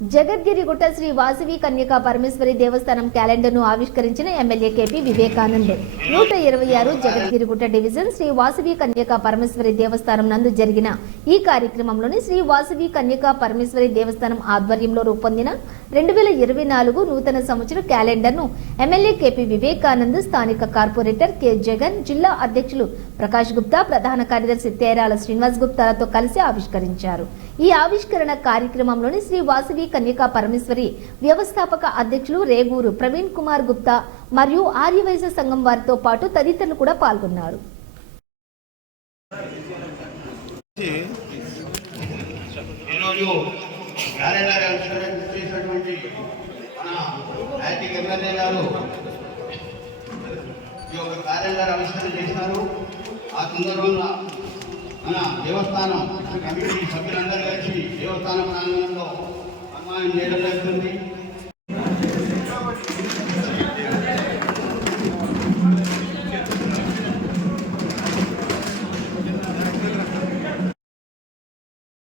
జగద్గిరిగుట్ట శ్రీ వాసవి కన్యకా పరమేశ్వరి దేవస్థానం క్యాలెండర్ను ఆవిష్కరించిన MLA KP Vivekanand 126 Jagadgirigutta division Shri Vasavi Kanyaka Parameshwari దేవస్థానం నందు జరిగిన ఈ కార్యక్రమంలోని శ్రీ వాసవి కన్యకా పరమేశ్వరి దేవస్థానం ఆధ్వర్యంలో రూపొందిన 2024 నూతన సంవత్సర క్యాలెండర్ను ఎమ్మెల్యే కేపీ వివేకానంద్ స్థానిక కార్పొరేటర్ కె జగన్ జిల్లా అధ్యక్షులు ప్రకాష్ గుప్తా ప్రధాన కార్యదర్శి తేరాల శ్రీనివాస్ గుప్తాలతో కలిసి ఆవిష్కరించారు। ఈ ఆవిష్కరణ కార్యక్రమంలోని శ్రీ వాసవి కన్యకా పరమేశ్వరి వ్యవస్థాపక అధ్యక్షులు రేగూరు ప్రవీణ్ కుమార్ గుప్తా మరియు ఆర్యవైశ్య సంఘం వారితో పాటు తదితరులు కూడా పాల్గొన్నారు। మన దేవస్థానం కమిటీ సభ్యులందరూ కలిసి దేవస్థానం ప్రాంగణంలో